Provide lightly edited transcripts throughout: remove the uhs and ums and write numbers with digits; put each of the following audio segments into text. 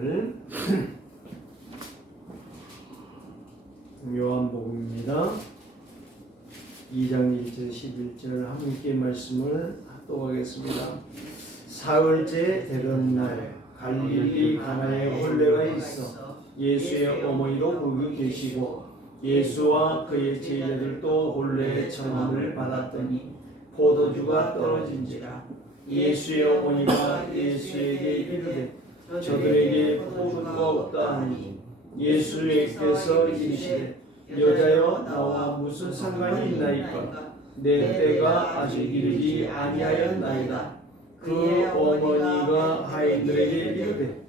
오늘 요한복음입니다. 2장 1절 11절 함께 말씀을 하도록 하겠습니다. 사흘째 되던 날 갈릴리 가나에 혼례가 있어 예수의 어머니도 거기 계시고 예수와 그의 제자들도 혼례의 청함을 받았더니 포도주가 떨어진지라. 예수의 어머니가 예수에게 이르되 저들에게 포도주가 없다 하니 예수께서 이르시되 여자여 나와 무슨 상관이 있나이까? 내 때가 아직 이르지 아니하였나이다. 그 어머니가 하인들에게 이르되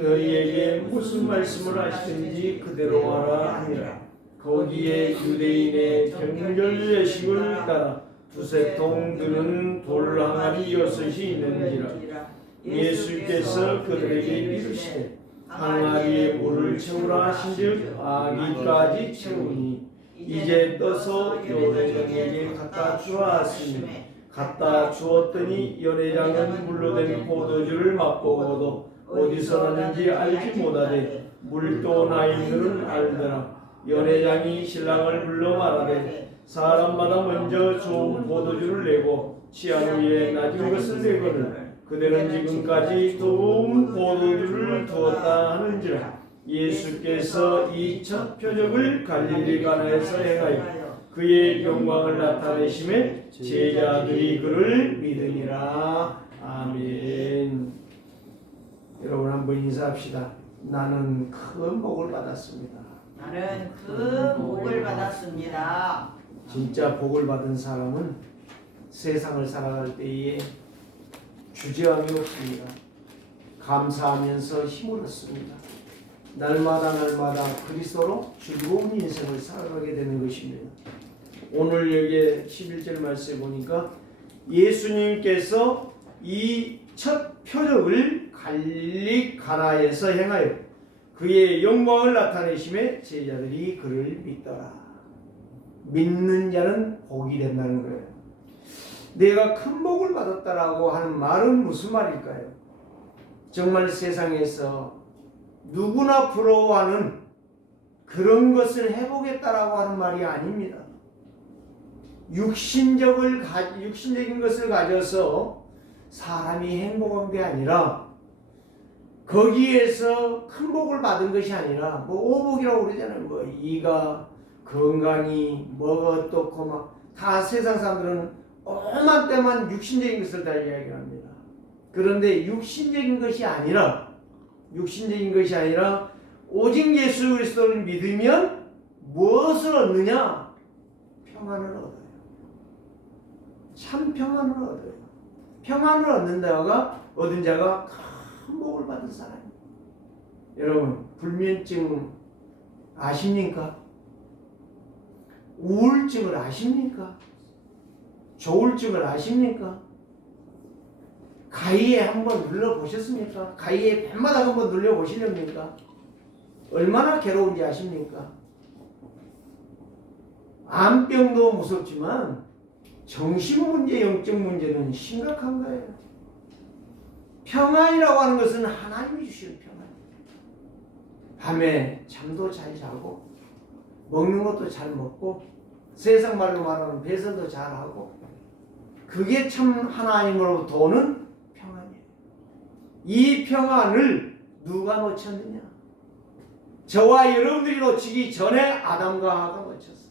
너희에게 무슨 말씀을 하시는지 그대로 하라 하니라. 거기에 유대인의 경절 예식을 따라 두세 통 드는 돌 항아리 6이 있는지라. 예수께서 그들에게 이르시되 항아리에 물을 채우라 하신즉 아기까지 채우니 이제 떠서 연회장에게 갖다 주라 하시니 갖다 주었더니 연회장은 물로 된 포도주를 맛보고도 어디서 났는지 알지 못하되 물도 나인들은 알더라. 연회장이 신랑을 불러 말하되 사람마다 먼저 좋은 포도주를 내고 취한 후에 낮은 것을 내거늘 그대는 지금까지 좋은 포도주를 두었다 하는지라. 예수께서 이 첫 표적을 갈릴리 가나에서 행하여 그의 영광을 나타내심에 제자들이 그를 믿으니라. 아멘. 여러분 한번 인사합시다. 나는 큰 복을 받았습니다. 나는 큰 복을 받았습니다. 진짜 복을 받은 사람은 세상을 살아갈 때에 주저함이 없습니다. 감사하면서 힘을 얻습니다. 날마다 그리스도로 즐거운 인생을 살아가게 되는 것입니다. 오늘 여기에 11절 말씀에 보니까 예수님께서 이 첫 표적을 갈릴리 가나에서 행하여 그의 영광을 나타내심에 제자들이 그를 믿더라. 믿는 자는 복이 된다는 거예요. 내가 큰 복을 받았다라고 하는 말은 무슨 말일까요? 정말 세상에서 누구나 부러워하는 그런 것을 해보겠다라고 하는 말이 아닙니다. 육신적인 것을 가져서 사람이 행복한 게 아니라 거기에서 큰 복을 받은 것이 아니라 오복이라고 그러잖아요. 이가 건강이 뭐가 어떻고 막 다 세상 사람들은 오만 때만 육신적인 것을 다 이야기합니다. 그런데 육신적인 것이 아니라 오직 예수 그리스도를 믿으면 무엇을 얻느냐? 평안을 얻어요. 참 평안을 얻어요. 평안을 얻은 자가 큰 복을 받은 사람이에요. 여러분 불면증 아십니까? 우울증을 아십니까? 조울증을 아십니까? 가위에 한번 눌러보셨습니까? 가위에 뱃마다 한번 눌려보시렵니까? 얼마나 괴로운지 아십니까? 암병도 무섭지만 정신문제, 영적 문제는 심각한 거예요. 평안이라고 하는 것은 하나님이 주시는 평안이에요. 밤에 잠도 잘 자고 먹는 것도 잘 먹고 세상 말로 말하면 배설도 잘하고 그게 참 하나님으로부터 오는 평안이에요. 이 평안을 누가 놓쳤느냐? 저와 여러분들이 놓치기 전에 아담과 하와가 놓쳤어요.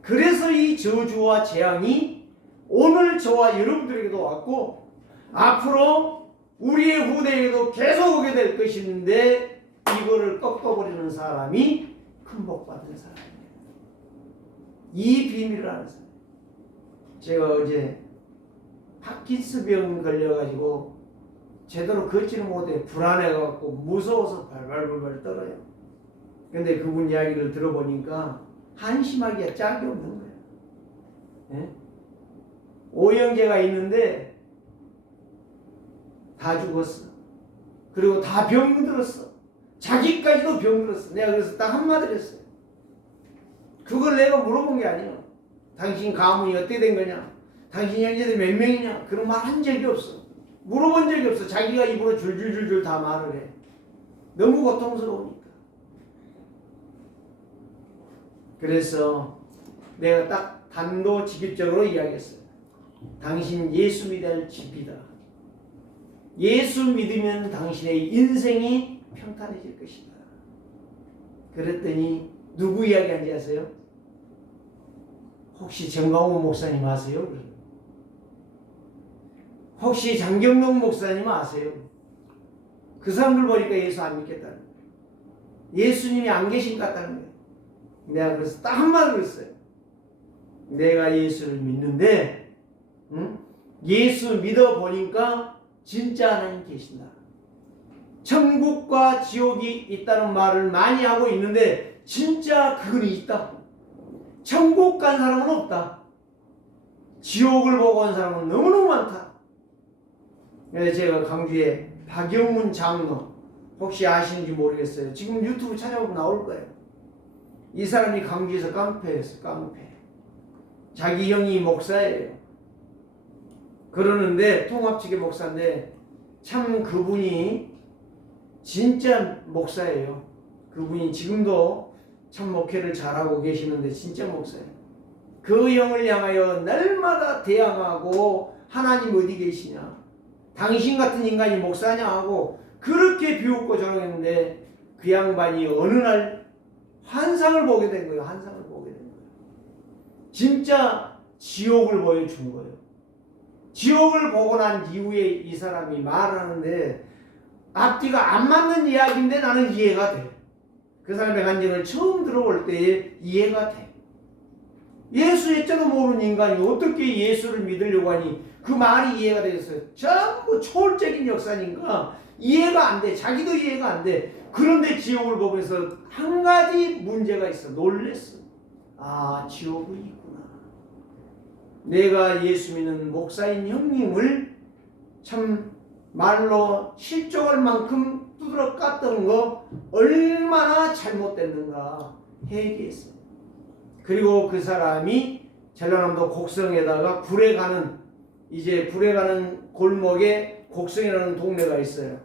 그래서 이 저주와 재앙이 오늘 저와 여러분들에게도 왔고 앞으로 우리의 후대에게도 계속 오게 될 것인데 이거를 꺾어버리는 사람이 큰 복 받은 사람이에요. 이 비밀을 아는 사람. 제가 어제 파킨스병 걸려가지고 제대로 걷지를 못해 불안해갖고 무서워서 발발발발 떨어요. 근데 그분 이야기를 들어보니까 한심하기가 짝이 없는 거예요. 예? 오형제가 있는데 다 죽었어. 그리고 다 병들었어. 자기까지도 병들었어. 내가 그래서 딱 한마디를 했어요. 그걸 내가 물어본 게 아니에요. 당신 가문이 어떻게 된 거냐? 당신 형제들 몇 명이냐? 그런 말 한 적이 없어. 물어본 적이 없어. 자기가 입으로 줄줄줄줄 다 말을 해. 너무 고통스러우니까. 그래서 내가 딱 단도직입적으로 이야기했어요. 당신 예수 믿을 집이다. 예수 믿으면 당신의 인생이 평탄해질 것이다. 그랬더니 누구 이야기한지 아세요? 혹시 정강호 목사님 아세요? 혹시 장경동 목사님 아세요? 그 사람들 보니까 예수 안 믿겠다는 거예요. 예수님이 안 계신 것 같다는 거예요. 내가 그래서 딱 한마디로 했어요. 내가 예수를 믿는데 예수 믿어보니까 진짜 하나님 계신다. 천국과 지옥이 있다는 말을 많이 하고 있는데 진짜 그건 있다. 천국 간 사람은 없다. 지옥을 보고 온 사람은 너무너무 많다. 그래서 제가 강주에 박영문 장로, 혹시 아시는지 모르겠어요. 지금 유튜브 찾아보면 나올 거예요. 이 사람이 강주에서 깡패였어요. 깡패. 자기 형이 목사예요. 그러는데 통합지계 목사인데 참 그분이 진짜 목사예요. 그분이 지금도 참 목회를 잘하고 계시는데 진짜 목사예요. 그 형을 향하여 날마다 대항하고 하나님 어디 계시냐, 당신 같은 인간이 목사냐 하고 그렇게 비웃고 저러겠는데 그 양반이 어느 날 환상을 보게 된 거예요. 환상을 보게 된 거예요. 진짜 지옥을 보여준 거예요. 지옥을 보고 난 이후에 이 사람이 말하는데 앞뒤가 안 맞는 이야기인데 나는 이해가 돼. 그 사람의 간증을 처음 들어볼 때에 이해가 돼. 예수 했자도 모르는 인간이 어떻게 예수를 믿으려고 하니 그 말이 이해가 되겠어요. 전부 초월적인 역사니까 이해가 안 돼. 자기도 이해가 안 돼. 그런데 지옥을 보면서 한 가지 문제가 있어. 놀랬어. 아, 지옥이 있구나. 내가 예수 믿는 목사인 형님을 참 말로 실족할 만큼 두드러 깠던 거 얼마나 잘못됐는가 회개했어요. 그리고 그 사람이 전라남도 곡성에다가 불에 가는, 이제 불에 가는 골목에 곡성이라는 동네가 있어요.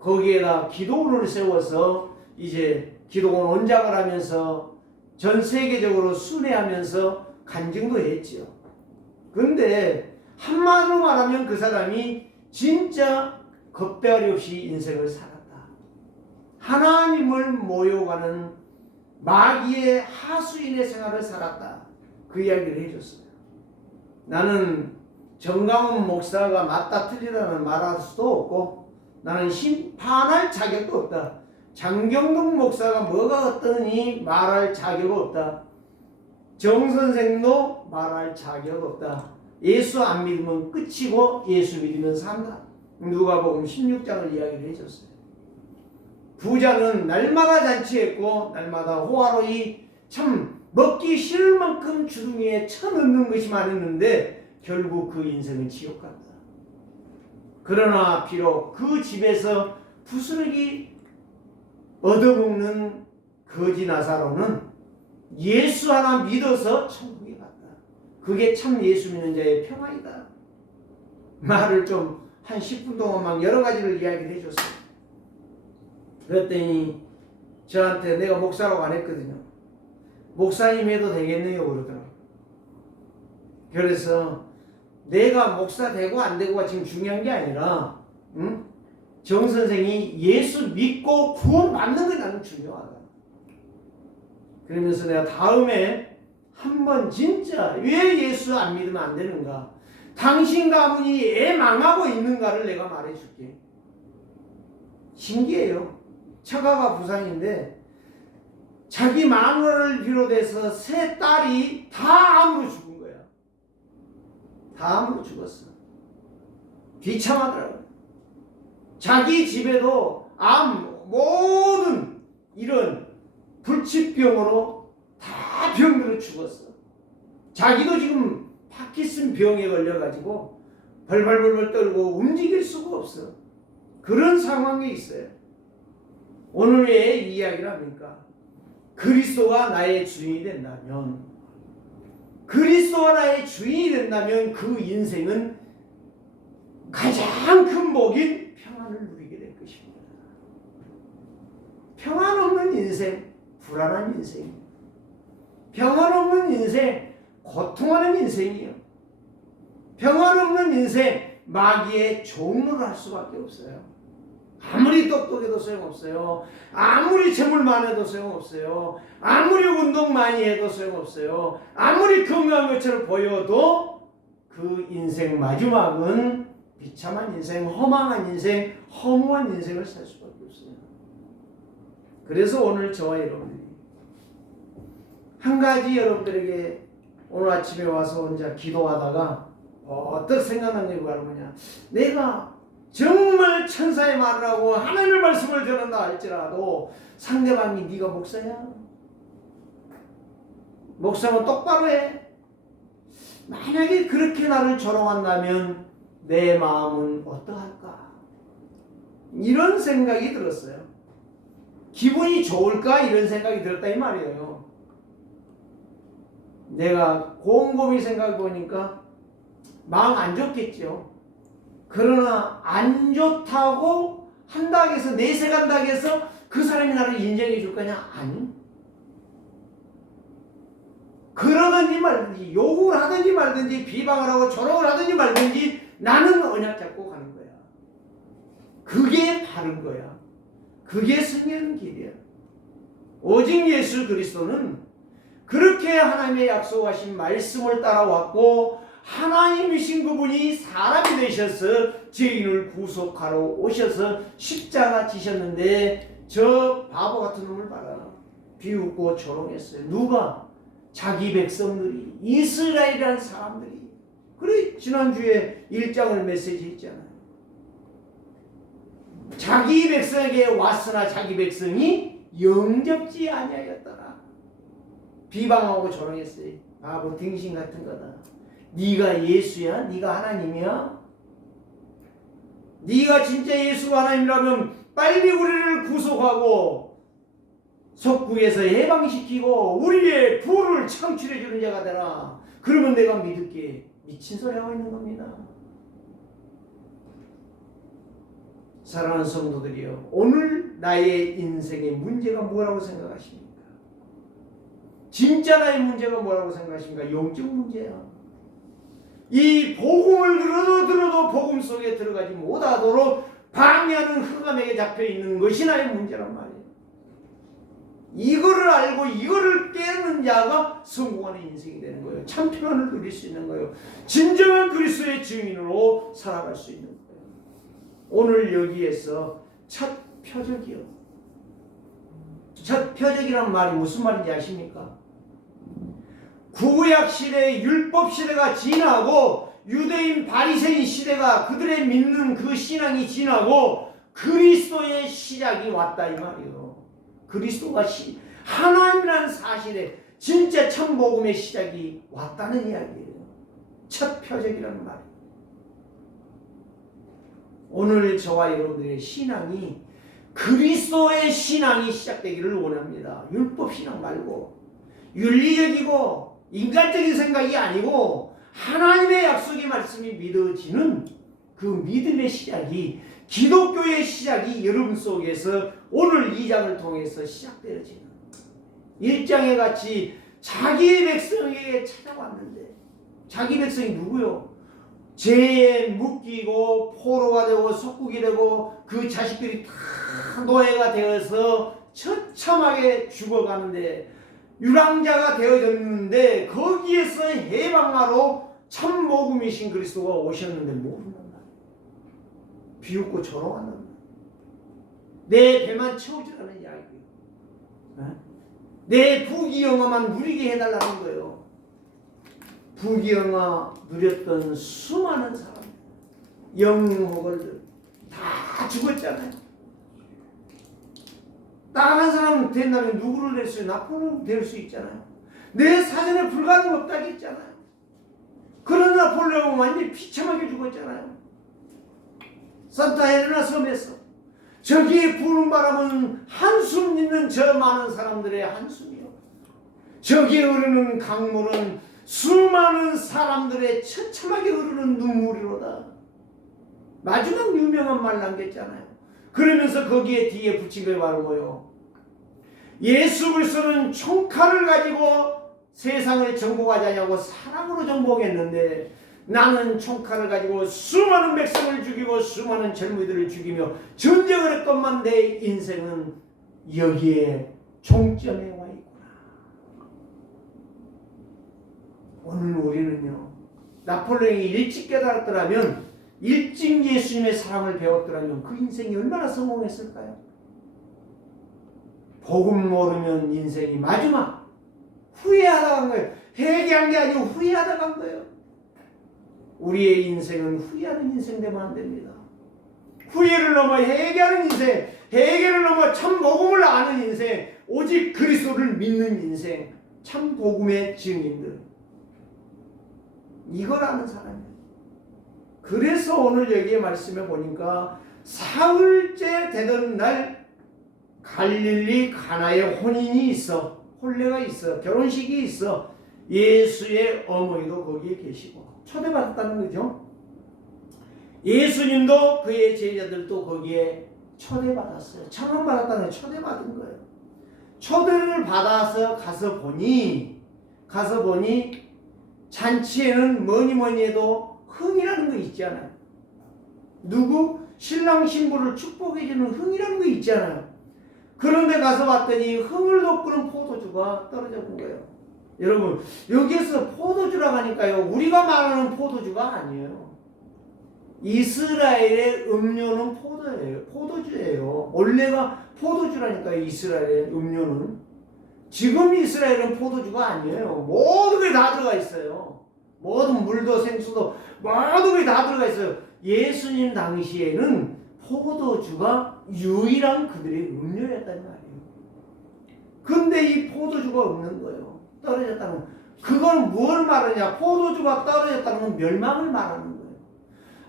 거기에다 기도원을 세워서 이제 기도원 원장을 하면서 전 세계적으로 순회하면서 간증도 했지요. 그런데 한마디로 말하면 그 사람이 진짜 겁대가리 없이 인생을 살았다. 하나님을 모욕하는 마귀의 하수인의 생활을 살았다. 그 이야기를 해줬어요. 나는 정강훈 목사가 맞다 틀리다는 말할 수도 없고 나는 심판할 자격도 없다. 장경동 목사가 뭐가 어떠니 말할 자격 없다. 정 선생도 말할 자격 없다. 예수 안 믿으면 끝이고 예수 믿으면 산다. 누가복음 16장을 이야기를 해줬어요. 부자는 날마다 잔치했고 날마다 호화로이 참 먹기 싫을 만큼 주둥이에 쳐넣는 것이 많았는데 결국 그 인생은 지옥 간다. 그러나 비록 그 집에서 부스러기 얻어먹는 거지 나사로는 예수 하나 믿어서 천국에 갔다. 그게 참 예수 믿는 자의 평안이다. 말을 좀 한 10분 동안 막 여러 가지를 이야기를 해줬어요. 그랬더니 저한테, 내가 목사라고 안 했거든요. 목사님 해도 되겠네요 그러더라고요. 그래서 내가 목사 되고 안 되고가 지금 중요한 게 아니라 정 선생이 예수 믿고 구원 받는 게 나는 중요하다. 그러면서 내가 다음에 한번 진짜 왜 예수 안 믿으면 안 되는가, 당신 가문이 애 망하고 있는가를 내가 말해줄게. 신기해요. 처가가 부산인데 자기 마누라를 비롯해서 세 딸이 다 암으로 죽은 거야. 다 암으로 죽었어. 비참하더라고요. 자기 집에도 암, 모든 이런 불치병으로 다 병들어 죽었어. 자기도 지금 파킨슨 병에 걸려가지고 벌벌벌벌 떨고 움직일 수가 없어. 그런 상황에 있어요. 오늘 왜 이 이야기를 합니까? 그리스도가 나의 주인이 된다면, 그리스도가 나의 주인이 된다면 그 인생은 가장 큰 복인 평안을 누리게 될 것입니다. 인생 불안한 인생이에요. 평화롭는 인생 고통하는 인생이에요. 평화롭는 인생 마귀의 종로를 할 수밖에 없어요. 아무리 똑똑해도 소용없어요. 아무리 재물 많아도 소용없어요. 아무리 운동 많이 해도 소용없어요. 아무리 건강한 것처럼 보여도 그 인생 마지막은 비참한 인생, 허망한 인생, 허무한 인생을 살 수밖에 없어요. 그래서 오늘 저와 여러분들이 한 가지 여러분들에게 오늘 아침에 와서 혼자 기도하다가 어떻게 생각난 게 뭐냐, 내가 정말 천사의 말을 하고 하나님의 말씀을 전한다 할지라도 상대방이 네가 목사야? 목사는 똑바로 해. 만약에 그렇게 나를 조롱한다면 내 마음은 어떠할까? 이런 생각이 들었어요. 기분이 좋을까? 이런 생각이 들었다 이 말이에요. 내가 곰곰이 생각해 보니까 마음 안 좋겠죠. 그러나 안 좋다고 한다고 해서 내색한다고 해서 그 사람이 나를 인정해 줄 거냐? 아니. 그러든지 말든지 욕을 하든지 말든지 비방을 하고 조롱을 하든지 말든지 나는 언약 잡고 가는 거야. 그게 바른 거야. 그게 승리하는 길이야. 오직 예수 그리스도는 그렇게 하나님의 약속하신 말씀을 따라왔고 하나님이신 그분이 사람이 되셔서 죄인을 구속하러 오셔서 십자가 지셨는데 저 바보 같은 놈을 봐라. 비웃고 조롱했어요. 누가? 자기 백성들이, 이스라엘이라는 사람들이. 그래 지난주에 1장을 메시지 했잖아요. 자기 백성에게 왔으나 자기 백성이 영접지 아니하였더라. 비방하고 조롱했어요. 바보 등신 같은 거다. 네가 예수야? 네가 하나님이야? 네가 진짜 예수가 하나님이라면 빨리 우리를 구속하고 속국에서 해방시키고 우리의 부를 창출해 주는 자가 되라. 그러면 내가 믿을게. 미친 소리 하고 있는 겁니다. 사랑하는 성도들이요, 오늘 나의 인생의 문제가 뭐라고 생각하십니까? 진짜 나의 문제가 뭐라고 생각하십니까? 영적 문제야. 이 복음을 들어도 복음 속에 들어가지 못하도록 방해하는 흑암에게 잡혀있는 것이 나의 문제란 말이에요. 이거를 알고 이거를 깨는 자가 성공하는 인생이 되는 거예요. 참 평안을 누릴 수 있는 거예요. 진정한 그리스도의 증인으로 살아갈 수 있는 거예요. 오늘 여기에서 첫 표적이요. 첫 표적이란 말이 무슨 말인지 아십니까? 구약 시대, 율법 시대가 지나고 유대인 바리새인 시대가 그들의 믿는 그 신앙이 지나고 그리스도의 시작이 왔다 이 말이에요. 그리스도가 하나님이라는 사실에 진짜 참복음의 시작이 왔다는 이야기예요. 첫 표적이라는 말이에요. 오늘 저와 여러분들의 신앙이 그리스도의 신앙이 시작되기를 원합니다. 율법 신앙 말고 윤리적이고 인간적인 생각이 아니고 하나님의 약속의 말씀이 믿어지는 그 믿음의 시작이, 기독교의 시작이 여러분 속에서 오늘 2장을 통해서 시작되어지는 1장에 같이 자기 백성에게 찾아왔는데, 자기 백성이 누구요? 죄에 묶이고 포로가 되고 속국이 되고 그 자식들이 다 노예가 되어서 처참하게 죽어가는데 유랑자가 되어졌는데 거기에서 해방하러 참복음이신 그리스도가 오셨는데 모른단 말이에요. 비웃고 조롱한단 말이에요. 내 배만 채워주라는 이야기예요. 내 부귀영화만 누리게 해달라는 거예요. 부귀영화 누렸던 수많은 사람, 영웅호걸들 다 죽었잖아요. 딱 한 사람 된다면 누구를 낼 수 있어요? 나폴레옹 될 수 있잖아요. 내 사전에 불가능 없다고 했잖아요. 그러나 나폴레옹은 완전히 비참하게 죽었잖아요. 산타 헬레나 섬에서 저기에 부는 바람은 한숨 있는 저 많은 사람들의 한숨이요. 저기에 흐르는 강물은 수많은 사람들의 처참하게 흐르는 눈물이로다. 마지막 유명한 말 남겼잖아요. 그러면서 거기에 뒤에 붙인 게 바로 뭐요? 예수 그리스도는 총칼을 가지고 세상을 정복하지 않냐고 사랑으로 정복했는데 나는 총칼을 가지고 수많은 백성을 죽이고 수많은 젊은이들을 죽이며 전쟁을 했건만 내 인생은 여기에 종점에 와 있구나. 오늘 우리는요, 나폴레옹이 일찍 깨달았더라면, 일찍 예수님의 사랑을 배웠더라면 그 인생이 얼마나 성공했을까요? 복음 모르면 인생이 마지막 후회하다 간 거예요. 회개한 게 아니고 후회하다 간 거예요. 우리의 인생은 후회하는 인생 되면 안 됩니다. 후회를 넘어 회개하는 인생, 회개를 넘어 참 복음을 아는 인생, 오직 그리스도를 믿는 인생, 참 복음의 증인들, 이걸 아는 사람이에요. 그래서 오늘 여기에 말씀해 보니까 사흘째 되던 날 갈릴리 가나에 혼인이 있어, 혼례가 있어, 결혼식이 있어. 예수의 어머니도 거기에 계시고 초대받았다는 거죠. 예수님도 그의 제자들도 거기에 초대받았어요. 청함받았다는 거, 초대받은 거예요. 초대를 받아서 가서 보니 잔치에는 뭐니 해도 흥이라는 거 있잖아요. 누구? 신랑 신부를 축복해주는 흥이라는 거 있잖아요. 그런데 가서 봤더니 흥을 돋구는 포도주가 떨어져 본 거예요. 여러분, 여기에서 포도주라고 하니까요, 우리가 말하는 포도주가 아니에요. 이스라엘의 음료는 포도주예요. 원래가 포도주라니까요. 이스라엘의 음료는. 지금 이스라엘은 포도주가 아니에요. 모든 게 다 들어가 있어요. 모든 물도 생수도 모든 게 다 들어가 있어요. 예수님 당시에는 포도주가 유일한 그들의 음료였단 말이에요. 근데 이 포도주가 없는 거예요. 떨어졌다는 건. 그건 뭘 말하냐? 포도주가 떨어졌다는 건 멸망을 말하는 거예요.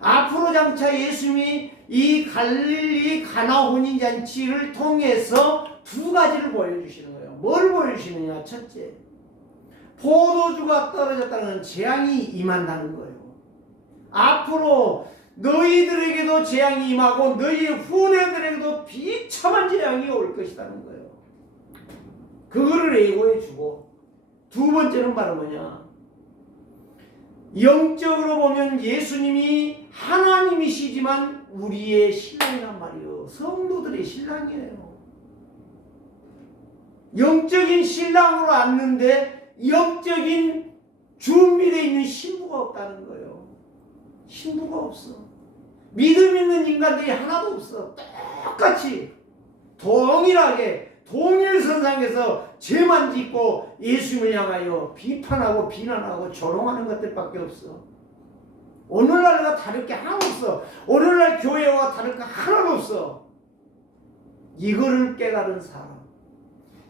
앞으로 장차 예수님이 이 갈릴리 가나 혼인잔치를 통해서 두 가지를 보여주시는 거예요. 뭘 보여주시느냐? 첫째, 포도주가 떨어졌다는 건 재앙이 임한다는 거예요. 앞으로 너희들에게도 재앙이 임하고 너희의 후대들에게도 비참한 재앙이 올 것이라는 거예요. 그거를 예고해 주고, 두 번째는 바로 뭐냐? 영적으로 보면 예수님이 하나님이시지만 우리의 신랑이란 말이에요. 성도들의 신랑이에요. 영적인 신랑으로 앉는데 영적인 준비되어 있는 신부가 없다는 거예요. 신부가 없어. 믿음 있는 인간들이 하나도 없어. 똑같이 동일하게 동일선상에서 죄만 짓고 예수님을 향하여 비판하고 비난하고 조롱하는 것들밖에 없어. 오늘날과 다를 게 하나도 없어. 오늘날 교회와 다를 게 하나도 없어. 이거를 깨달은 사람,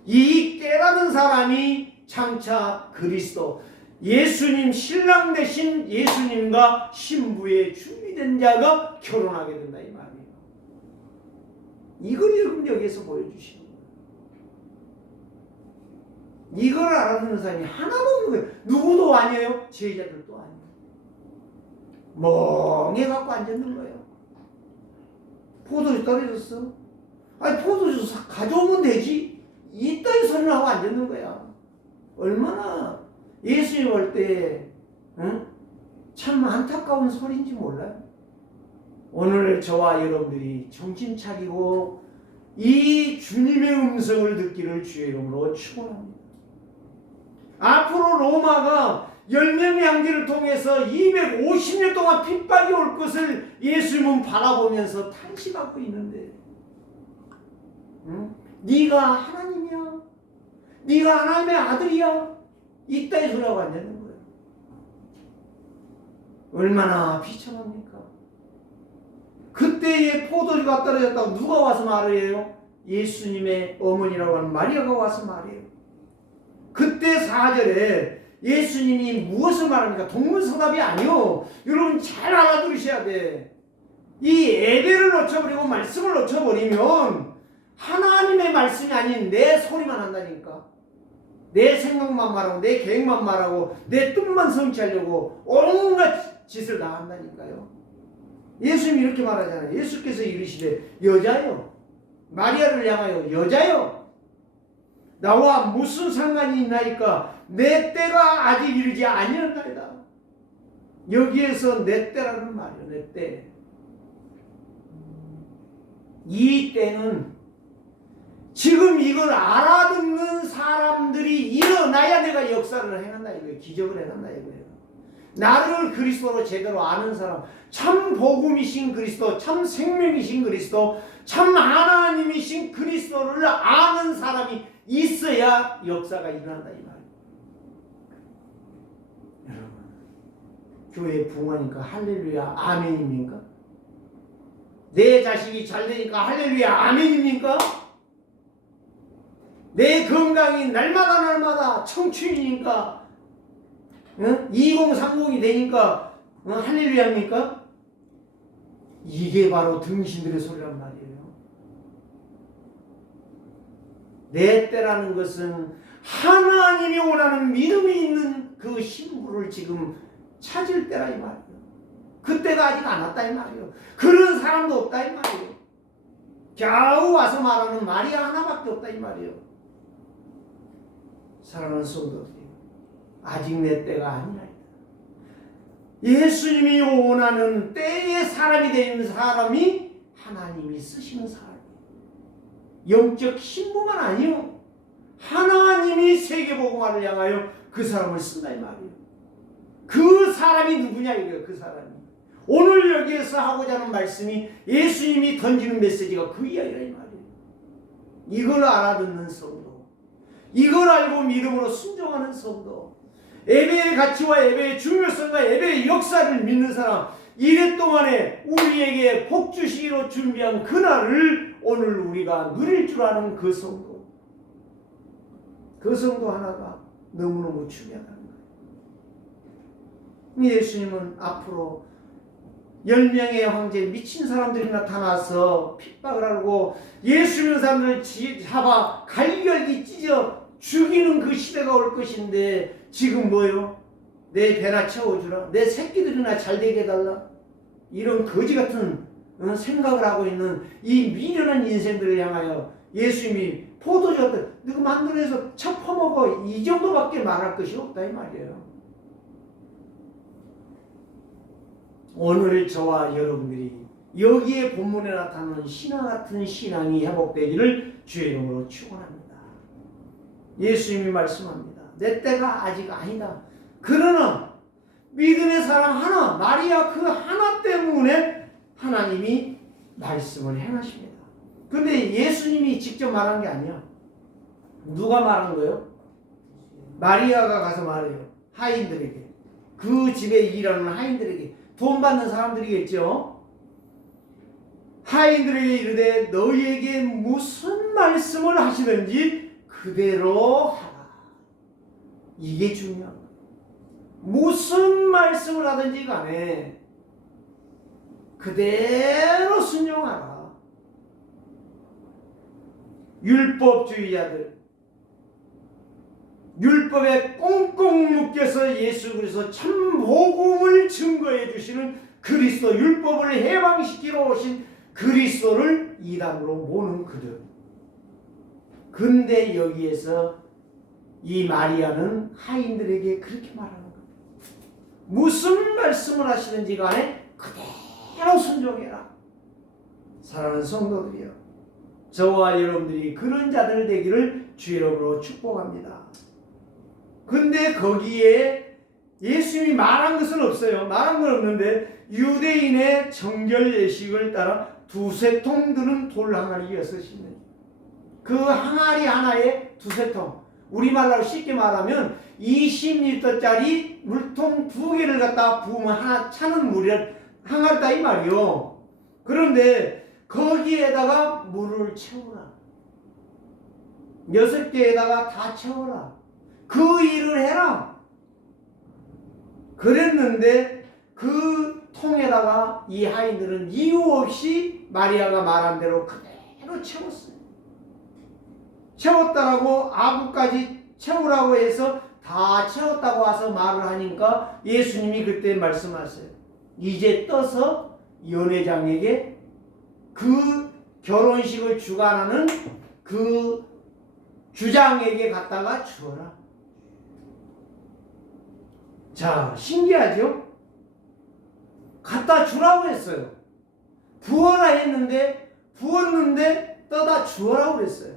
이 깨달은 사람이 장차 그리스도, 예수님 신랑 되신 예수님과 신부의 준비된 자가 결혼하게 된다 이 말이에요. 이걸 지금 여기에서 보여주시는 거예요. 이걸 알아듣는 사람이 하나도 없는 거예요. 누구도 아니에요. 제자들도 아니에요. 멍해갖고 앉았는 거예요. 포도주 떨어졌어. 아니 포도주 가져오면 되지. 이따위 소리를 하고 앉았는 거야. 얼마나 예수님 올 때 참 안타까운 소리인지 몰라요. 오늘 저와 여러분들이 정신 차리고 이 주님의 음성을 듣기를 주의 이름으로 축원합니다. 앞으로 로마가 10명의 양제를 통해서 250년 동안 핍박이 올 것을 예수님은 바라보면서 탄식하고 있는데, 네가 하나님이야? 네가 하나님의 아들이야? 이따위 소리하고 앉는 거예요. 얼마나 비참합니까? 그때의 포도주가 떨어졌다고 누가 와서 말을 해요? 예수님의 어머니라고 하는 마리아가 와서 말해요. 그때 4절에 예수님이 무엇을 말합니까? 동문서답이 아니요. 여러분 잘 알아들으셔야 돼. 이 예배를 놓쳐버리고 말씀을 놓쳐버리면 하나님의 말씀이 아닌 내 소리만 한다니까. 내 생각만 말하고 내 계획만 말하고 내 뜻만 성취하려고 온갖 짓을 다 한다니까요. 예수님이 이렇게 말하잖아요. 예수께서 이르시되 여자여, 마리아를 향하여 여자여, 나와 무슨 상관이 있나이까? 내 때가 아직 이르지 아니었나이다. 여기에서 내 때라는 말이요. 내 때. 이 때는 지금 이걸 알아듣는 사람들이 일어나야 내가 역사를 행한다 이거예요. 기적을 행한다 이거예요. 나를 그리스도로 제대로 아는 사람, 참 복음이신 그리스도, 참 생명이신 그리스도, 참 하나님이신 그리스도를 아는 사람이 있어야 역사가 일어난다 이 말이에요. 여러분, 교회 부흥하니까 할렐루야 아멘입니까? 내 자식이 잘 되니까 할렐루야 아멘입니까? 내 건강이 날마다 청춘이니까 2030이 되니까 할렐루야입니까? 이게 바로 등신들의 소리란 말이에요. 내 때라는 것은 하나님이 원하는 믿음이 있는 그 신부를 지금 찾을 때라 이 말이에요. 그때가 아직 안 왔다 이 말이에요. 그런 사람도 없다 이 말이에요. 겨우 와서 말하는 마리아 하나밖에 없다 이 말이에요. 사랑하는 성도들이 아직 내 때가 아니라 예수님이 원하는 때의 사람이 되는 사람이 하나님이 쓰시는 사람이에요. 영적 신부만 아니요. 하나님이 세계복음화를 향하여 그 사람을 쓴다 이 말이에요. 그 사람이 누구냐 이거예요. 그 사람이. 오늘 여기에서 하고자 하는 말씀이 예수님이 던지는 메시지가 그 이야기라 이 말이에요. 이걸 알아듣는 성도, 이걸 알고 믿음으로 순종하는 성도, 예배의 가치와 예배의 중요성과 예배의 역사를 믿는 사람, 이래 동안에 우리에게 복 주시기로 준비한 그날을 오늘 우리가 누릴 줄 아는 그 성도, 그 성도 하나가 너무너무 중요하다는 거예요. 예수님은 앞으로 10명의 황제 미친 사람들이 나타나서 핍박을 하고 예수 믿는 사람들을 잡아 갈기갈기 찢어 죽이는 그 시대가 올 것인데 지금 뭐요? 내 배나 채워주라, 내 새끼들이나 잘되게 해달라, 이런 거지 같은 생각을 하고 있는 이 미련한 인생들을 향하여 예수님이 포도주 같은 너가 만들어내서 차 퍼먹어 이 정도밖에 말할 것이 없다 이 말이에요. 오늘 저와 여러분들이 여기에 본문에 나타나는 신화 같은 신앙이 회복되기를 주의 이름으로 축원합니다. 예수님이 말씀합니다. 내 때가 아직 아니다. 그러나 믿음의 사람 하나, 마리아 그 하나 때문에 하나님이 말씀을 행하십니다. 근데 예수님이 직접 말한 게 아니야. 누가 말한 거예요? 마리아가 가서 말해요. 하인들에게. 그 집에 일하는 하인들에게. 돈 받는 사람들이겠죠. 하인들에게 이르되 너희에게 무슨 말씀을 하시든지 그대로 하라. 이게 중요한 거예요. 무슨 말씀을 하든지 간에 그대로 순종하라. 율법주의자들, 율법에 꽁꽁 묶여서 예수 그리스도 참 복음을 증거해 주시는 그리스도, 율법을 해방시키러 오신 그리스도를 이단으로 모는 그들. 근데 여기에서 이 마리아는 하인들에게 그렇게 말하는 거예요. 무슨 말씀을 하시든지 간에 그대로 순종해라. 사랑하는 성도들이여, 저와 여러분들이 그런 자들 되기를 주의 이름으로 축복합니다. 근데 거기에 예수님이 말한 것은 없어요. 말한 건 없는데 유대인의 정결 예식을 따라 두세 통 드는 돌 항아리 6이 그 항아리 하나에 두세 통, 우리말로 쉽게 말하면 20리터짜리 물통 2개를 갖다 부으면 하나 차는 물을 항아리다 이 말이요. 그런데 거기에다가 물을 채우라. 6개에다가 다 채워라. 그 일을 해라. 그랬는데 그 통에다가 이 하인들은 이유 없이 마리아가 말한 대로 그대로 채웠어요. 채웠다라고 아구까지 채우라고 해서 다 채웠다고 와서 말을 하니까 예수님이 그때 말씀하세요. 이제 떠서 연회장에게 그 결혼식을 주관하는 그 주장에게 갖다가 주어라. 자, 신기하죠? 갖다 주라고 했어요. 부어라 했는데 부었는데 떠다 주어라고 그랬어요.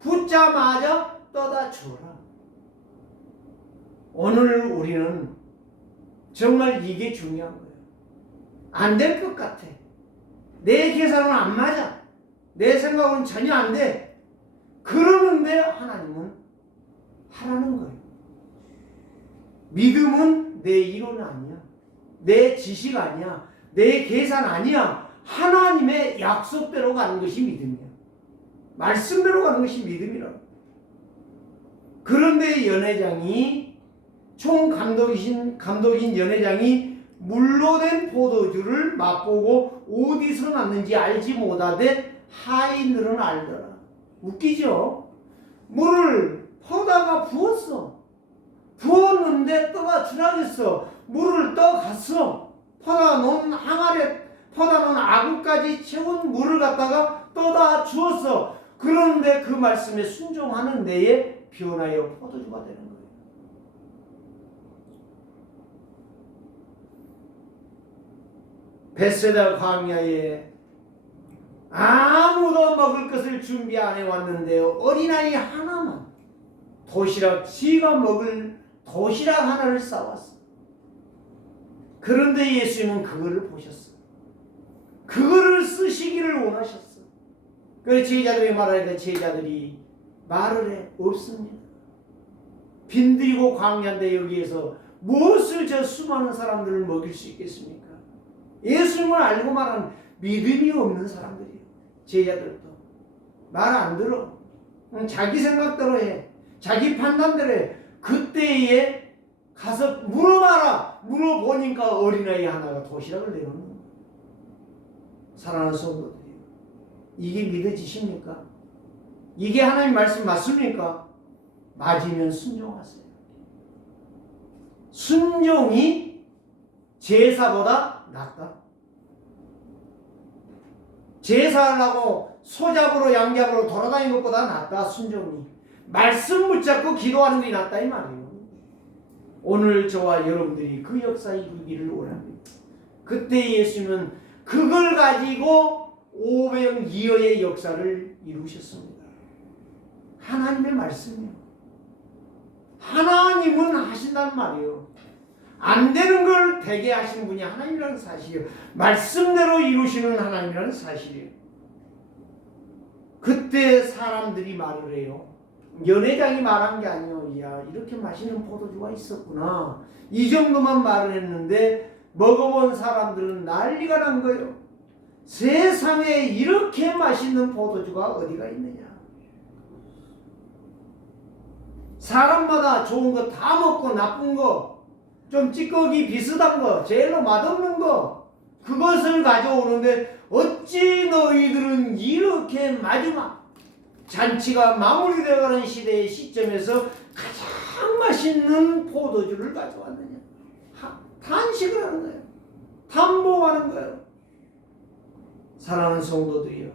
붓자마자 떠다 주어라. 오늘 우리는 정말 이게 중요한 거예요. 안 될 것 같아. 내 계산은 안 맞아. 내 생각은 전혀 안 돼. 그러는데 하나님은 하라는 거예요. 믿음은 내 이론 아니야. 내 지식 아니야. 내 계산 아니야. 하나님의 약속대로 가는 것이 믿음이야. 말씀대로 가는 것이 믿음이라고. 그런데 연회장이 감독인 연회장이 물로 된 포도주를 맛보고 어디서 났는지 알지 못하되 하인들은 알더라. 웃기죠? 물을 퍼다가 부었어. 부었는데 떠다 주라겠어. 물을 떠갔어. 퍼다 놓은 항아리에 퍼다 놓은 아구까지 채운 물을 갖다가 떠다 주었어. 그런데 그 말씀에 순종하는 데에 변하여 포도주가 되는 거예요. 벳세다 광야에 아무도 먹을 것을 준비 안 해왔는데요. 어린아이 하나만 지가 먹을 도시락 하나를 싸왔어. 그런데 예수님은 그거를 보셨어. 그거를 쓰시기를 원하셨어. 그래서 제자들이 말하니까 제자들이 말을 해. 없습니다. 빈들이고 광야인데 여기에서 무엇을 저 수많은 사람들을 먹일 수 있겠습니까? 예수님을 알고 말하는 믿음이 없는 사람들이에요. 제자들도 말 안 들어. 자기 생각대로 해. 자기 판단대로 해. 그때에 가서 물어봐라. 물어보니까 어린아이 하나가 도시락을 내놓는 거예요. 사랑하는 성도들이요, 이게 믿어지십니까? 이게 하나님 말씀 맞습니까? 맞으면 순종하세요. 순종이 제사보다 낫다. 제사하려고 소잡으로 양잡으로 돌아다니는 것보다 낫다. 순종이. 말씀 붙잡고 기도하는 게 낫다 이 말이에요. 오늘 저와 여러분들이 그 역사 이루기를 원합니다. 그때 예수님은 그걸 가지고 오병이어의 역사를 이루셨습니다. 하나님의 말씀이요. 하나님은 하신단 말이에요. 안 되는 걸 되게 하시는 분이 하나님이라는 사실이에요. 말씀대로 이루시는 하나님이라는 사실이에요. 그때 사람들이 말을 해요. 연회장이 말한 게 아니에요. 야, 이렇게 맛있는 포도주가 있었구나. 이 정도만 말을 했는데 먹어본 사람들은 난리가 난 거예요. 세상에 이렇게 맛있는 포도주가 어디가 있느냐. 사람마다 좋은 거 다 먹고 나쁜 거, 좀 찌꺼기 비슷한 거, 제일로 맛없는 거, 그것을 가져오는데 어찌 너희들은 이렇게 마지막 잔치가 마무리되어가는 시대의 시점에서 가장 맛있는 포도주를 가져왔느냐. 탄식을 하는 거예요. 탐복하는 거예요. 사랑하는 성도들이요,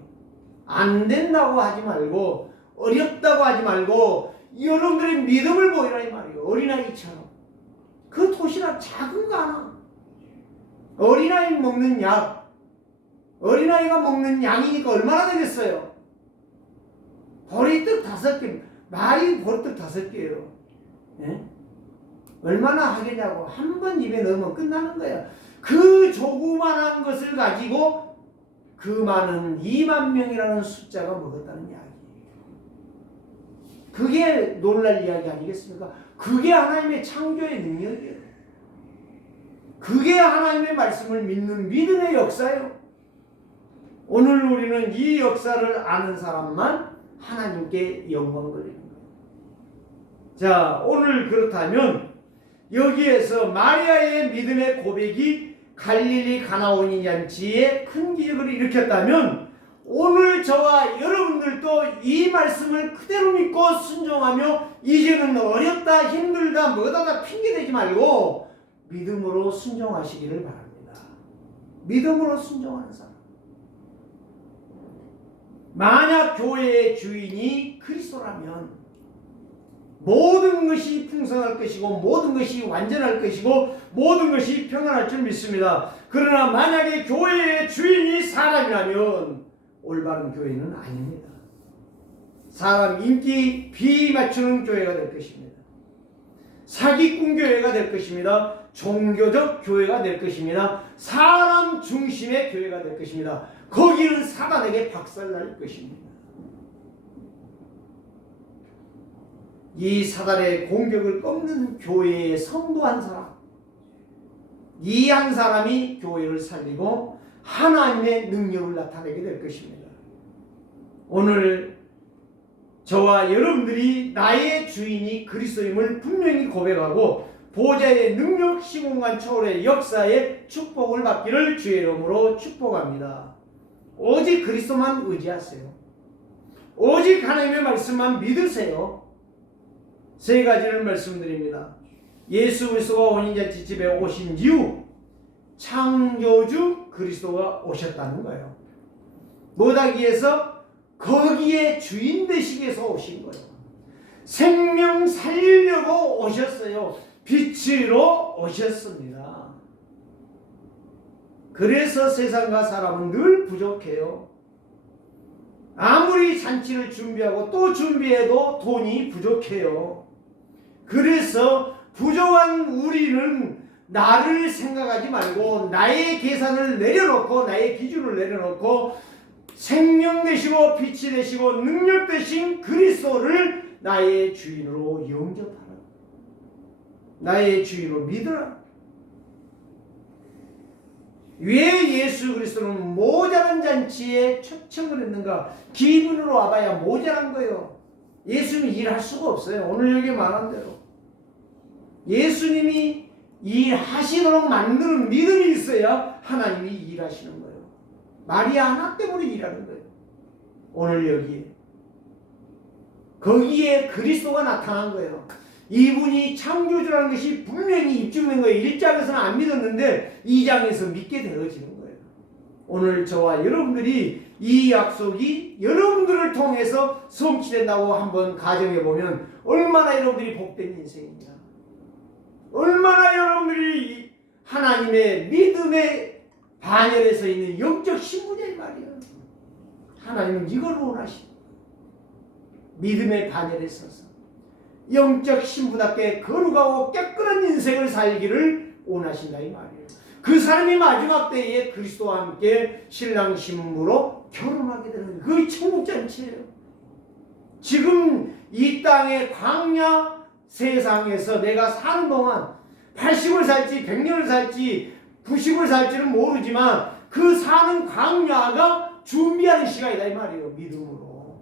안 된다고 하지 말고 어렵다고 하지 말고 여러분들이 믿음을 보이라 이 말이에요. 어린아이처럼. 그 도시락 작은 거 하나. 어린아이 먹는 약, 어린아이가 먹는 양이니까 얼마나 되겠어요? 보리떡 5개, 말이 보리떡 5개예요. 예? 얼마나 하겠냐고. 한 번 입에 넣으면 끝나는 거야. 그 조그만한 것을 가지고 그 많은 2만 명이라는 숫자가 먹었다는 이야기예요. 그게 놀랄 이야기 아니겠습니까? 그게 하나님의 창조의 능력이에요. 그게 하나님의 말씀을 믿는 믿음의 역사예요. 오늘 우리는 이 역사를 아는 사람만 하나님께 영광 돌리는 거예요. 자, 오늘 그렇다면 여기에서 마리아의 믿음의 고백이 갈릴리 가나오니 잔치에 큰 기적을 일으켰다면 오늘 저와 여러분들도 이 말씀을 그대로 믿고 순종하며 이제는 어렵다 힘들다 뭐다 다 핑계대지 말고 믿음으로 순종하시기를 바랍니다. 믿음으로 순종하는 사람. 만약 교회의 주인이 그리스도라면 모든 것이 풍성할 것이고 모든 것이 완전할 것이고 모든 것이 평안할 줄 믿습니다. 그러나 만약에 교회의 주인이 사람이라면 올바른 교회는 아닙니다. 사람 인기 비맞추는 교회가 될 것입니다. 사기꾼 교회가 될 것입니다. 종교적 교회가 될 것입니다. 사람 중심의 교회가 될 것입니다. 거기는 사단에게 박살날 것입니다. 이 사단의 공격을 꺾는 교회의 성도 한 사람, 이 한 사람이 교회를 살리고 하나님의 능력을 나타내게 될 것입니다. 오늘 저와 여러분들이 나의 주인이 그리스도임을 분명히 고백하고 보좌의 능력 시공간 초월의 역사의 축복을 받기를 주의 이름으로 축복합니다. 오직 그리스도만 의지하세요. 오직 하나님의 말씀만 믿으세요. 세 가지를 말씀드립니다. 예수 그리스도가 원인잔치 집에 오신 이후 창조주 그리스도가 오셨다는 거예요. 뭐하기 위해서? 거기에 주인 되시기 위해서 오신 거예요. 생명 살리려고 오셨어요. 빛으로 오셨습니다. 그래서 세상과 사람은 늘 부족해요. 아무리 잔치를 준비하고 또 준비해도 돈이 부족해요. 그래서 부족한 우리는 나를 생각하지 말고 나의 계산을 내려놓고 나의 기준을 내려놓고 생명 되시고 빛이 되시고 능력 되신 그리스도를 나의 주인으로 영접하라. 나의 주인으로 믿으라. 왜 예수 그리스도는 모자란 잔치에 초청을 했는가? 기분으로 와봐야 모자란 거예요. 예수님이 일할 수가 없어요. 오늘 여기 말한 대로 예수님이 일하시도록 만드는 믿음이 있어야 하나님이 일하시는 거예요. 마리아 하나 때문에 일하는 거예요. 오늘 여기에 거기에 그리스도가 나타난 거예요. 이분이 창조주라는 것이 분명히 입증된 거예요. 1장에서는 안 믿었는데 2장에서 믿게 되어지는 거예요. 오늘 저와 여러분들이 이 약속이 여러분들을 통해서 성취된다고 한번 가정해 보면 얼마나 여러분들이 복된 인생입니다. 얼마나 여러분들이 하나님의 믿음의 반열에 서 있는 영적 신부냐 이 말이에요. 하나님은 이걸 원하십니다. 믿음의 반열에 서서 영적 신부답게 거룩하고 깨끗한 인생을 살기를 원하신다 이 말이에요. 그 사람이 마지막 때에 그리스도와 함께 신랑 신부로 결혼하게 되는 그게 천국잔치예요. 지금 이 땅의 광야 세상에서 내가 사는 동안 80을 살지 100년을 살지 90을 살지는 모르지만 그 사는 광야가 준비하는 시간이다 이 말이에요. 믿음으로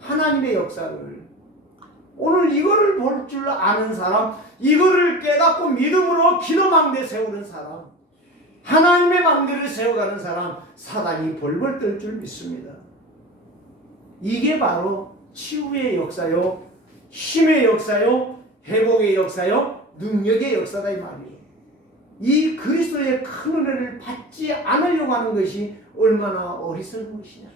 하나님의 역사를 오늘 이거를 볼 줄 아는 사람, 이거를 깨닫고 믿음으로 기도 망대 세우는 사람, 하나님의 망대를 세워가는 사람, 사단이 벌벌 떨 줄 믿습니다. 이게 바로 치유의 역사요, 힘의 역사요, 회복의 역사요, 능력의 역사다 이 말이에요. 이 그리스도의 큰 은혜를 받지 않으려고 하는 것이 얼마나 어리석은 것이냐.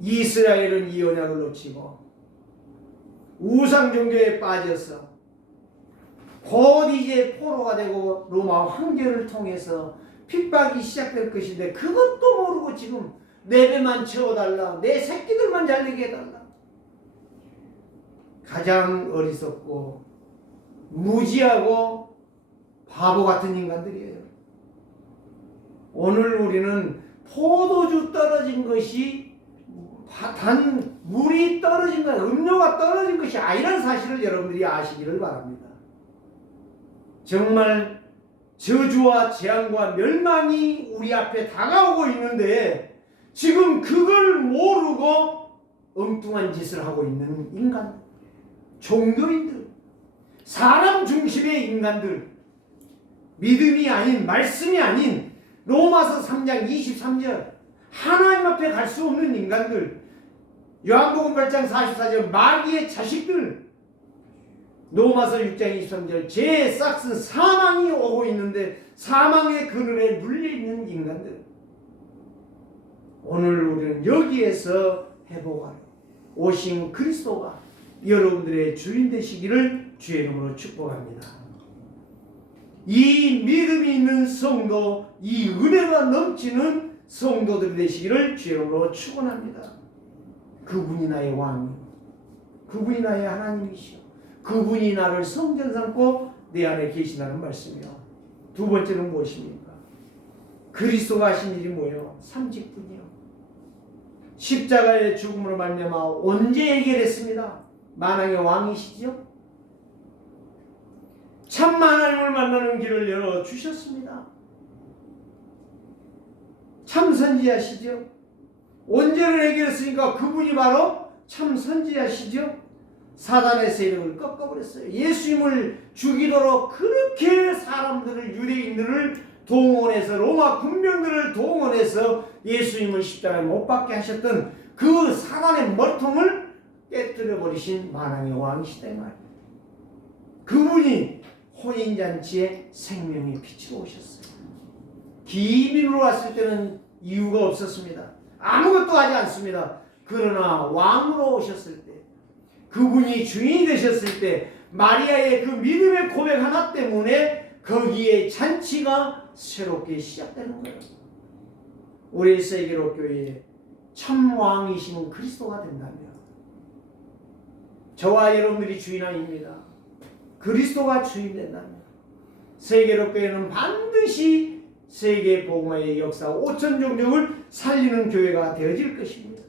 이스라엘은 이 언약을 놓치고 우상 종교에 빠져서 곧 이제 포로가 되고 로마 황제를 통해서 핍박이 시작될 것인데 그것도 모르고 지금 내 배만 채워달라, 내 새끼들만 잘되게 해달라. 가장 어리석고 무지하고 바보 같은 인간들이에요. 오늘 우리는 포도주 떨어진 것이 단 물이 떨어진 것, 음료가 떨어진 것이 아니라는 사실을 여러분들이 아시기를 바랍니다. 정말 저주와 재앙과 멸망이 우리 앞에 다가오고 있는데 지금 그걸 모르고 엉뚱한 짓을 하고 있는 인간, 종교인들, 사람 중심의 인간들, 믿음이 아닌, 말씀이 아닌 로마서 3장 23절 하나님 앞에 갈 수 없는 인간들, 요한복음 8장 44절 마귀의 자식들, 로마서 6장 23절 죄의 싹슨 사망이 오고 있는데 사망의 그늘에 눌려있는 인간들, 오늘 우리는 여기에서 회복하러 오신 그리스도가 여러분들의 주인 되시기를 주의 이름으로 축복합니다. 이 믿음이 있는 성도, 이 은혜가 넘치는 성도들이 되시기를 주의 이름으로 축원합니다. 그분이 나의 왕이요, 그분이 나의 하나님이시요, 그분이 나를 성전 삼고 내 안에 계시다는 말씀이요. 두 번째는 무엇입니까? 그리스도가 하신 일이 뭐예요? 삼직분이요. 십자가의 죽음으로 말미암아 언제 해결했습니다? 만왕의 왕이시죠? 참 하나님을 만나는 길을 열어주셨습니다. 참 선지자시죠? 언제를 해결했으니까 그분이 바로 참 선지자시죠? 사단의 세력을 꺾어버렸어요. 예수님을 죽이도록 그렇게 사람들을, 유대인들을 동원해서, 로마 군병들을 동원해서 예수님을 십자가에 못 박게 하셨던 그 사단의 머리통을 깨뜨려 버리신 만왕의 왕이시다 이 말이에요. 그분이 혼인잔치에 생명의 빛으로 오셨어요. 기민으로 왔을 때는 이유가 없었습니다. 아무것도 하지 않습니다. 그러나 왕으로 오셨을 때, 그분이 주인이 되셨을 때, 마리아의 그 믿음의 고백 하나 때문에 거기에 잔치가 새롭게 시작되는 거예요. 우리 세계로 교회에 참 왕이신 그리스도가 된다면, 저와 여러분들이 주인 아닙니다. 그리스도가 주인 된다면 세계로 교회는 반드시 세계 복음화의 역사 5천 종족을 살리는 교회가 되어질 것입니다.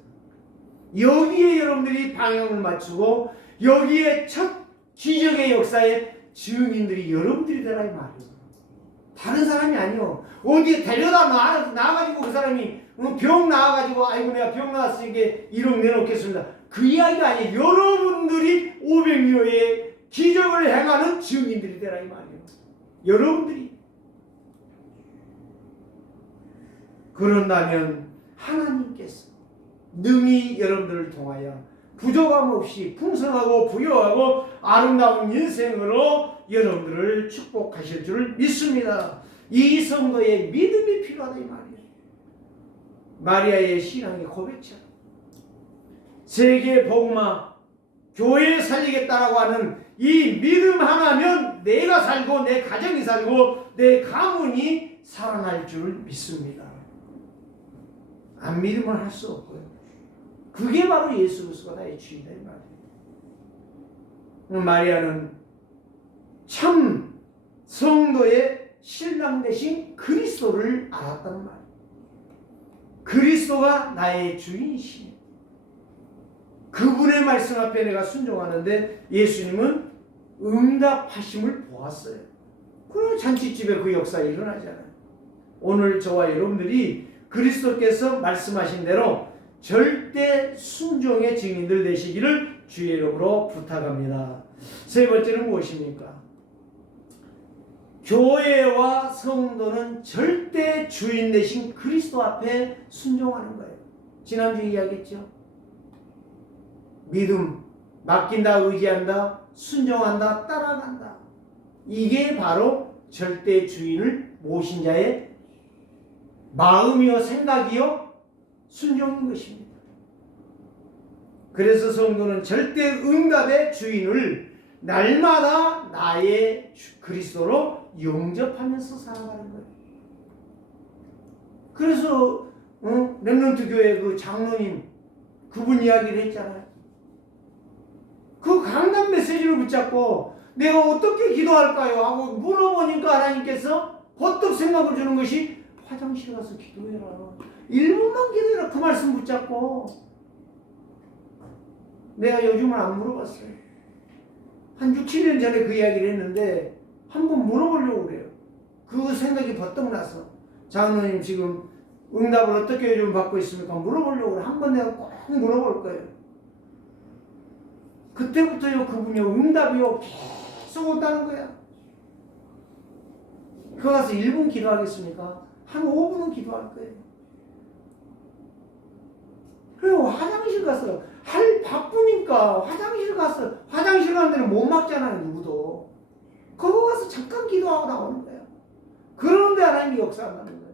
여기에 여러분들이 방향을 맞추고 여기에 첫 기적의 역사의 증인들이 여러분들이 되라 이 말이에요. 다른 사람이 아니요. 어디에 데려다 놔가지고 그 사람이 병 나와가지고 아이고 내가 병 나왔으니까 1억 내놓겠습니다. 그 이야기가 아니에요. 여러분들이 500여의 기적을 행하는 증인들이 되라 이 말이에요. 여러분들이. 그런다면 하나님께서 능히 여러분들을 통하여 부족함 없이 풍성하고 부유하고 아름다운 인생으로 여러분들을 축복하실 줄 믿습니다. 이 성도의 믿음이 필요하다 이 말이에요. 마리아의 신앙의 고백처럼 세계 복음화 교회 살리겠다라고 하는 이 믿음 하나면 내가 살고 내 가정이 살고 내 가문이 살아날 줄 믿습니다. 안 믿으면 할 수 없고요. 그게 바로 예수 그리스도가 나의 주인이다 이 말이에요. 마리아는 참 성도의 신랑 되신 그리스도를 알았단 말이에요. 그리스도가 나의 주인이시니 그분의 말씀 앞에 내가 순종하는데 예수님은 응답하심을 보았어요. 그리고 잔치집에 그 역사가 일어나잖아요. 오늘 저와 여러분들이 그리스도께서 말씀하신 대로 절대 순종의 증인들 되시기를 주의 이름으로 부탁합니다. 세 번째는 무엇입니까? 교회와 성도는 절대 주인 되신 그리스도 앞에 순종하는 거예요. 지난주에 이야기했죠. 믿음, 맡긴다, 의지한다, 순종한다, 따라간다. 이게 바로 절대 주인을 모신 자의 마음이요 생각이요 순종인 것입니다. 그래서 성도는 절대 응답의 주인을 날마다 나의 그리스도로 영접하면서 살아가는 거예요. 그래서 렘넌트 교회 그 장로님 그분 이야기를 했잖아요. 그 강단 메시지를 붙잡고 내가 어떻게 기도할까요? 하고 물어보니까 하나님께서 버떡 생각을 주는 것이 화장실 가서 기도해라. 1분만 기도해라. 그 말씀 붙잡고. 내가 요즘은 안 물어봤어요. 한 6, 7년 전에 그 이야기를 했는데 한번 물어보려고 그래요. 그 생각이 버떡 나서 장로님 지금 응답을 어떻게 요즘 받고 있습니까? 물어보려고 그래. 한번 내가 꼭 물어볼 거예요. 그때부터요 그분이요 응답이요 계속 온다는 거야. 그거 가서 1분 기도하겠습니까? 한 5분은 기도할 거예요. 그리고 화장실 가서 바쁘니까 화장실 가서 화장실 가는 데는 못 막잖아요 누구도. 그거 가서 잠깐 기도하고 나오는 거예요. 그런데 하나님이 역사한다는 거예요.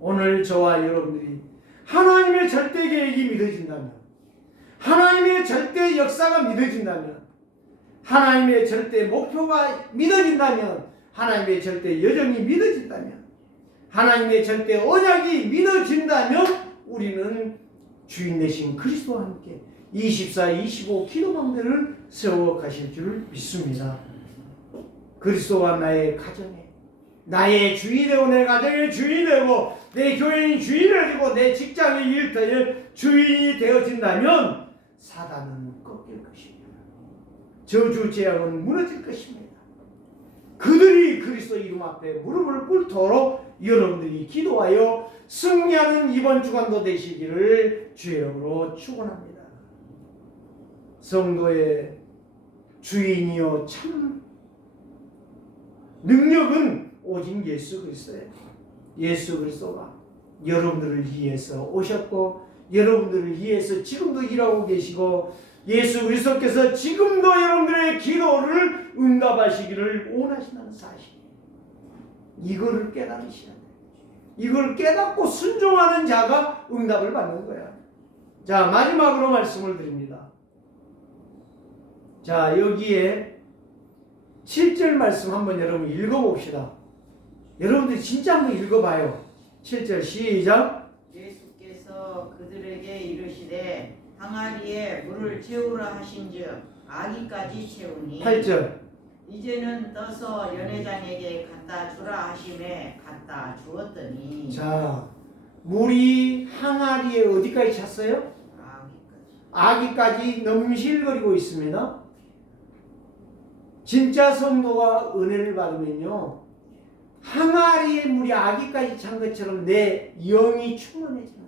오늘 저와 여러분들이 하나님의 절대 계획이 믿어진다면, 하나님의 절대 역사가 믿어진다면, 하나님의 절대 목표가 믿어진다면, 하나님의 절대 여정이 믿어진다면, 하나님의 절대 언약이 믿어진다면 우리는 주인 되신 그리스도와 함께 24, 25 기도망대를 세워 가실 줄을 믿습니다. 그리스도와 나의 가정에, 나의 주인이 되고 내 가정의 주인이 되고 내 교회인 주인이 되고 내 직장의 일터의 주인이 되어진다면 사단은 꺾일 것입니다. 저주 재앙은 무너질 것입니다. 그들이 그리스도 이름 앞에 무릎을 꿇도록 여러분들이 기도하여 승리하는 이번 주간도 되시기를 주의 이름으로 축원합니다. 성도의 주인이요 참 능력은 오직 예수 그리스도예요. 예수 그리스도가 여러분들을 위해서 오셨고 여러분들을 위해서 지금도 일하고 계시고 예수 그리스도께서 지금도 여러분들의 기도를 응답하시기를 원하신다는 사실, 이거를 깨달으셔야 돼요. 이걸 깨닫고 순종하는 자가 응답을 받는 거야. 자, 마지막으로 말씀을 드립니다. 자, 여기에 7절 말씀 한번 여러분 읽어봅시다. 여러분들이 진짜 한번 읽어봐요. 7절 시작. 예수께서 그들에게 이르시되 항아리에 물을 채우라 하신즉 아기까지 채우니 8절. 이제는 떠서 연회장에게 갖다 주라 하심에 갖다 주었더니 자, 물이 항아리에 어디까지 찼어요? 아기까지 넘실거리고 있습니다. 진짜 성도가 은혜를 받으면요, 항아리에 물이 아기까지 찬 것처럼 내 영이 충만해져요.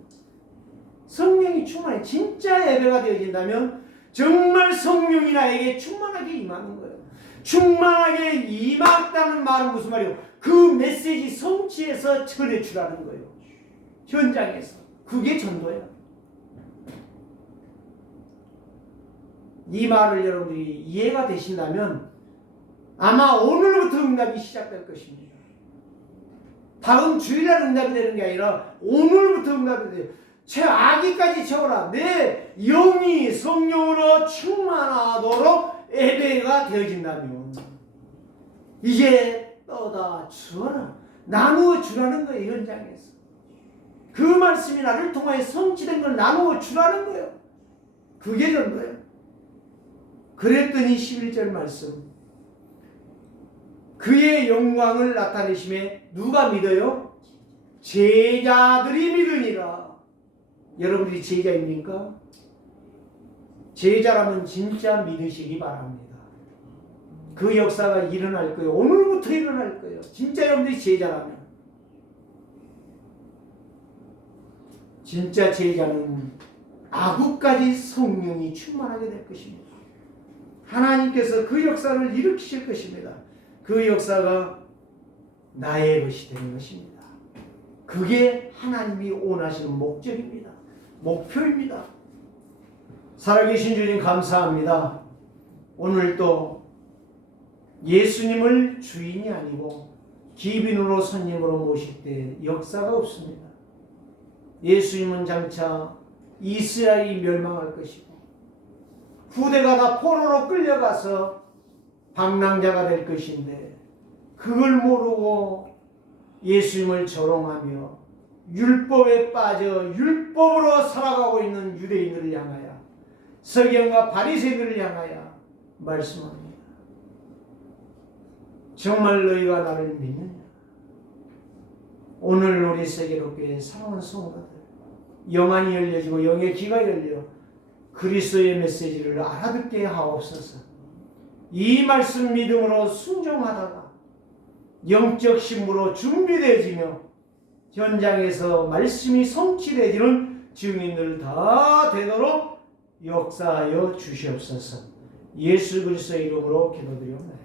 성령이 충만해. 진짜 예배가 되어진다면 정말 성령이 나에게 충만하게 임하는 거예요. 충만하게 임했다는 말은 무슨 말이에요? 그 메시지 성취해서 전해주라는 거예요. 현장에서. 그게 전도예요. 이 말을 여러분들이 이해가 되신다면 아마 오늘부터 응답이 시작될 것입니다. 다음 주일날 응답이 되는 게 아니라 오늘부터 응답이 돼요. 아기까지 채워라. 내 영이 성령으로 충만하도록 예배가 되어진다면 이제 떠다 주어라. 나누어 주라는 거예요. 현장에서. 그 말씀이 나를 통하여 성취된 걸 나누어 주라는 거예요. 그게 전도예요. 그랬더니 11절 말씀, 그의 영광을 나타내심에 누가 믿어요? 제자들이 믿으니라. 여러분들이 제자입니까? 제자라면 진짜 믿으시기 바랍니다. 그 역사가 일어날 거예요. 오늘부터 일어날 거예요. 진짜 여러분들이 제자라면. 진짜 제자는 아구까지 성령이 충만하게 될 것입니다. 하나님께서 그 역사를 일으키실 것입니다. 그 역사가 나의 것이 되는 것입니다. 그게 하나님이 원하시는 목적입니다. 목표입니다. 살아계신 주님 감사합니다. 오늘 또 예수님을 주인이 아니고 기빈으로 손님으로 모실 때 역사가 없습니다. 예수님은 장차 이스라엘이 멸망할 것이고 후대가 다 포로로 끌려가서 방랑자가 될 것인데 그걸 모르고 예수님을 조롱하며 율법에 빠져 율법으로 살아가고 있는 유대인들을 향하여 서기관과 바리새인들을 향하여 말씀합니다. 정말 너희가 나를 믿느냐? 오늘 우리 세계롭게 사랑하는 성도들 영안이 열려지고 영의 귀가 열려 그리스도의 메시지를 알아듣게 하옵소서. 이 말씀 믿음으로 순종하다가 영적 신부로 준비되어지며 현장에서 말씀이 성취되어지는 증인들 다 되도록 역사하여 주시옵소서. 예수 그리스도의 이름으로 기도드립니다.